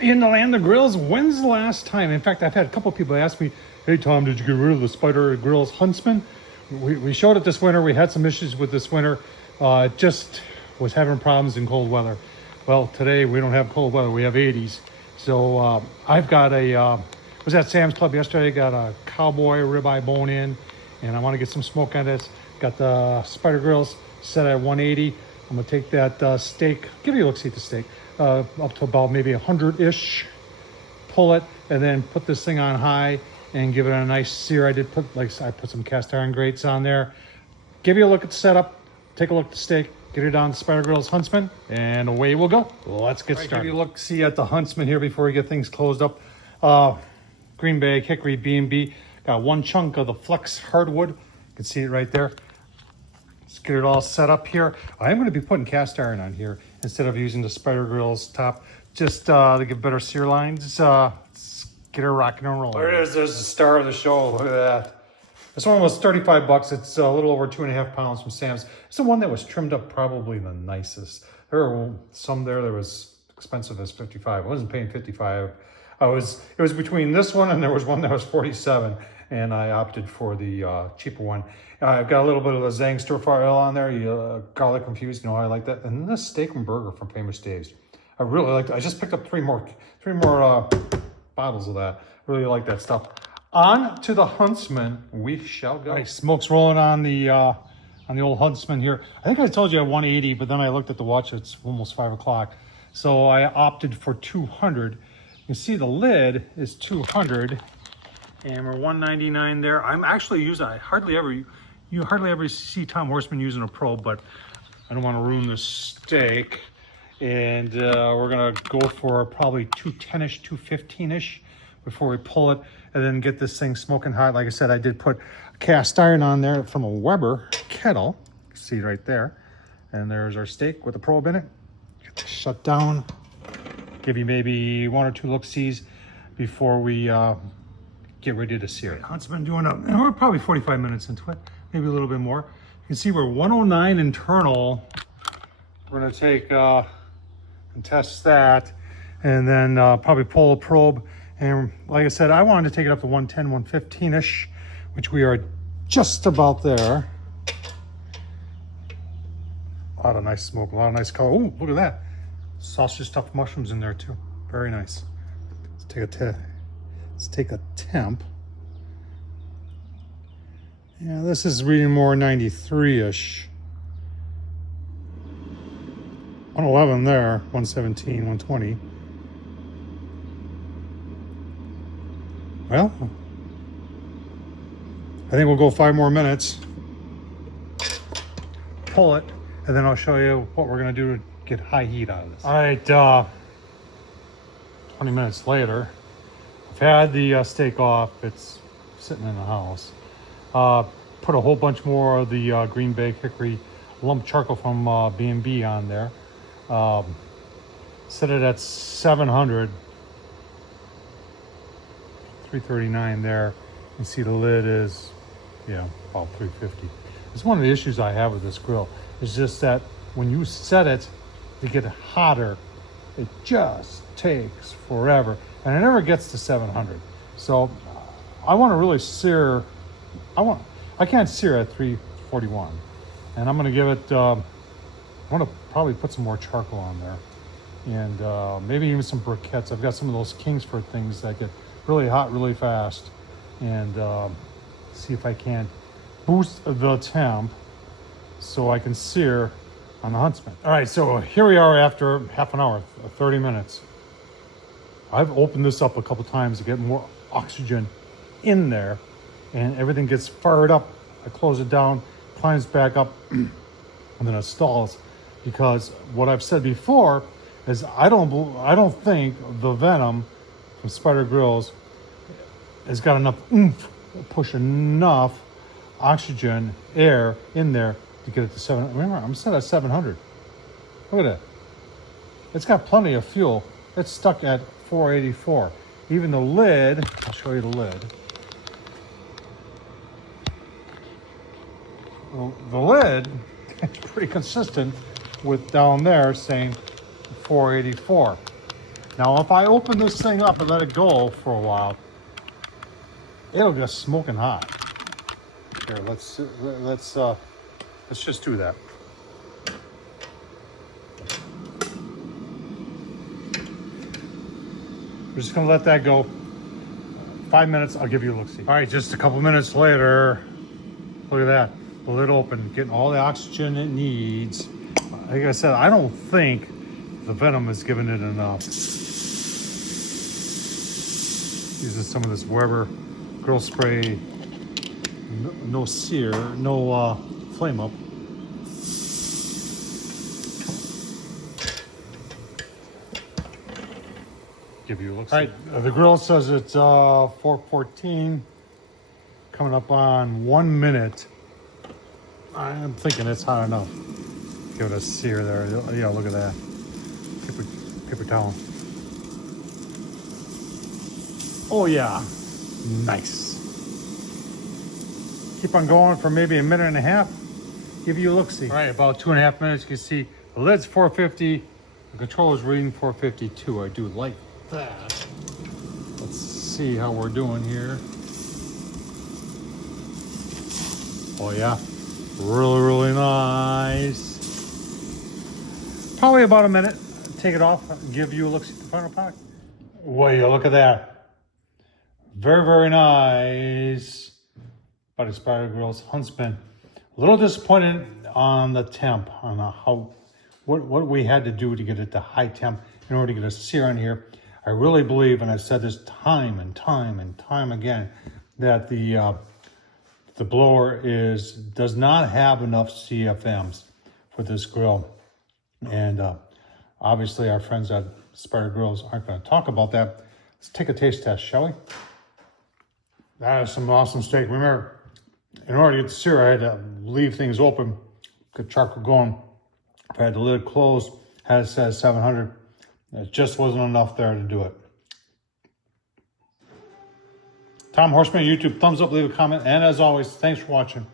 In the land of grills, when's the last time? In fact, I've had a couple people ask me, hey Tom, did you get rid of the Spider Grills Huntsman? We showed it this winter. We had some issues with this winter. It just was having problems in cold weather. Well, today we don't have cold weather. We have 80s. So I've got was at Sam's Club yesterday. Got a Cowboy Ribeye bone in, and I want to get some smoke on this. Got the Spider Grills set at 180. I'm gonna take that steak, give you a look see at the steak, up to about maybe 100-ish, pull it, and then put this thing on high and give it a nice sear. I put some cast iron grates on there. Give you a look at the setup, take a look at the steak, get it on the Spider Grills Huntsman, and away we'll go. Let's get started. Give you a look see at the Huntsman here before we get things closed up. Green Bay Hickory B&B. Got one chunk of the Flex hardwood. You can see it right there. Let's get it all set up here. I am going to be putting cast iron on here instead of using the Spider Grills top, just to give better sear lines. Let's get her rocking and rolling. There it is. There's the star of the show. Look at that. This one was 35 bucks. It's a little over 2.5 pounds from Sam's. It's the one that was trimmed up probably the nicest. There were some there that was expensive as 55. I wasn't paying 55. It was between this one and there was one that was 47, and I opted for the cheaper one. I've got a little bit of the Zang stir fry oil on there. Garlic infused, you know, I like that. And this steak and burger from Famous Dave's, I really like that. I just picked up three more bottles of that. Really like that stuff. On to the Huntsman we shall go. All right, smoke's rolling on the old Huntsman here. I think I told you at 180, but then I looked at the watch. It's almost 5 o'clock, so I opted for 200. You can see the lid is 200, and we're 199 there. I'm actually using. You hardly ever see Tom Horsman using a probe, but I don't want to ruin the steak. And we're gonna go for probably 210-ish, 215-ish before we pull it, and then get this thing smoking hot. Like I said, I did put cast iron on there from a Weber kettle. See right there. And there's our steak with a probe in it. Get this shut down. Give you maybe 1 or 2 look-sees before we get ready to sear it. Huntsman doing up, and we're probably 45 minutes into it, maybe a little bit more. You can see we're 109 internal. We're gonna take and test that, and then probably pull a probe. And like I said, I wanted to take it up to 110, 115-ish, which we are just about there. A lot of nice smoke, a lot of nice color. Oh, look at that. Sausage stuffed mushrooms in there too. Very nice. Let's take a temp. Yeah, this is reading more 93-ish. 111 there, 117, 120. Well, I think we'll go 5 more minutes. Pull it, and then I'll show you what we're gonna do to get high heat out of this. All right, 20 minutes later, I've had the steak off. It's sitting in the house. Put a whole bunch more of the Green Bay Hickory lump charcoal from B&B on there. Set it at 700. 339 there. You see the lid is, yeah, about 350. It's one of the issues I have with this grill. It's just that when you set it to get hotter, it just takes forever, and it never gets to 700. So I want to really sear. I can't sear at 341, and I'm going to give it. I want to probably put some more charcoal on there, and maybe even some briquettes. I've got some of those Kingsford things that get really hot really fast, and see if I can boost the temp so I can sear on the Huntsman. All right, so here we are after half an hour, 30 minutes. I've opened this up a couple times to get more oxygen in there, and everything gets fired up. I close it down, climbs back up, and then it stalls, because what I've said before is I don't think the venom from Spider Grills has got enough oomph, push enough oxygen, air in there to get it to 700. Remember, I'm set at 700. Look at that. It's got plenty of fuel. It's stuck at 484. Even the lid, I'll show you the lid. Well, the lid is pretty consistent with down there saying 484. Now, if I open this thing up and let it go for a while, it'll get smoking hot. Here, let's just do that. We're just gonna let that go. 5 minutes, I'll give you a look-see. All right, just a couple minutes later, look at that. The lid open, getting all the oxygen it needs. Like I said, I don't think the venom is giving it enough. Using some of this Weber grill spray. No sear, no flame up. Give you a look. All right, the grill says it's 4:14, coming up on 1 minute. I'm thinking it's hot enough. Give it a sear there. Yeah, look at that. Paper towel. Oh yeah, nice. Keep on going for maybe a minute and a half. Give you a look-see. All right, about 2.5 minutes. You can see the lid's 450. The controller's reading 452. I do like that. Let's see how we're doing here. Oh yeah, really, really nice. Probably about a minute. Take it off, give you a look at the final product. Well, you look at that. Very, very nice. By the Spider Grills Huntsman. A little disappointed on the temp, on what we had to do to get it to high temp in order to get a sear in here. I really believe, and I've said this time and time and time again, that the blower does not have enough CFMs for this grill. And obviously our friends at Spider Grills aren't going to talk about that. Let's take a taste test, shall we? That is some awesome steak. Remember, in order to get the sear, I had to leave things open, get charcoal going. If I had the lid closed, had it set at 700, it just wasn't enough there to do it. Tom Horsman, YouTube, thumbs up, leave a comment, and as always, thanks for watching.